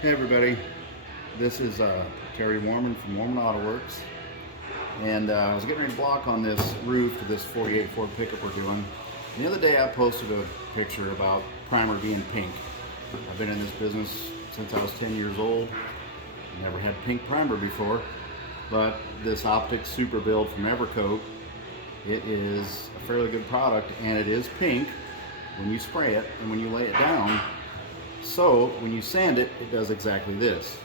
Hey everybody, this is Terry Warman from Warman Autoworks, and I was getting ready to block on this roof to this 48 Ford pickup we're doing. And the other day I posted a picture about primer being pink. I've been in this business since I was 10 years old. Never had pink primer before, but this Optex Super Build from Evercoat, it is a fairly good product, and it is pink when you spray it and when you lay it down. So when you sand it, it does exactly this.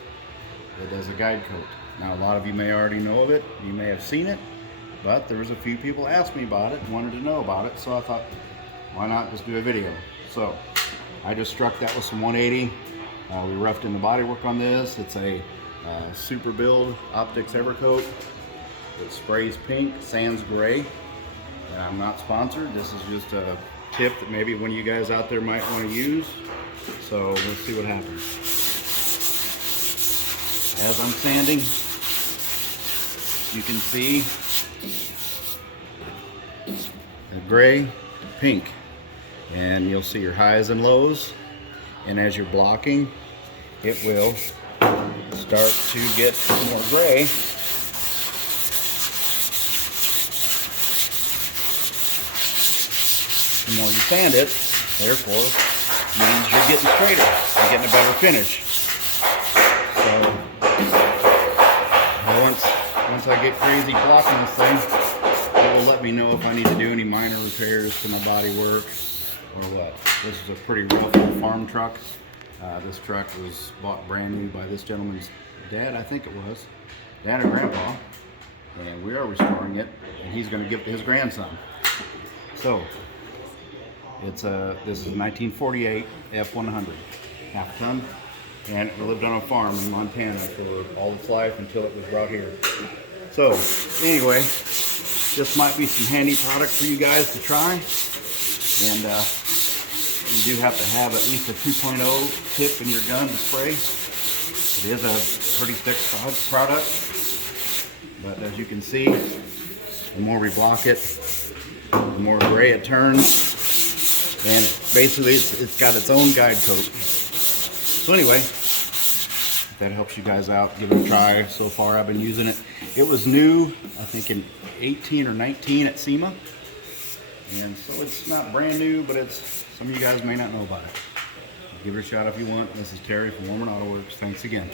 It does a guide coat. Now a lot of you may already know of it, you may have seen it, but there was a few people asked me about it and wanted to know about it, so I thought, why not just do a video? So I just struck that with some 180. We roughed in the bodywork on this. It's a Super Build Optex Evercoat. It sprays pink, sands gray. And I'm not sponsored. This is just a tip that maybe one of you guys out there might want to use. So let's see what happens. As I'm sanding, you can see the gray, pink, and you'll see your highs and lows. And as you're blocking, it will start to get more gray. The more you sand it, therefore, means you're getting straighter, you're getting a better finish. So once I get crazy blocking this thing, it will let me know if I need to do any minor repairs to my body work or what. This is a pretty rough old farm truck. This truck was bought brand new by this gentleman's dad, I think it was, dad and grandpa, and we are restoring it, and he's going to give it to his grandson. So this is a 1948 F100, half ton, and it lived on a farm in Montana for all its life until it was brought here. So anyway, this might be some handy product for you guys to try, and you do have to have at least a 2.0 tip in your gun to spray. It is a pretty thick product, but as you can see, the more we block it, the more gray it turns. And basically, it's got its own guide coat. So anyway, if that helps you guys out, give it a try. So far, I've been using it. It was new, I think in 18 or 19 at SEMA. And so it's not brand new, but some of you guys may not know about it. Give it a shot if you want. This is Terry from Warman Autoworks. Thanks again.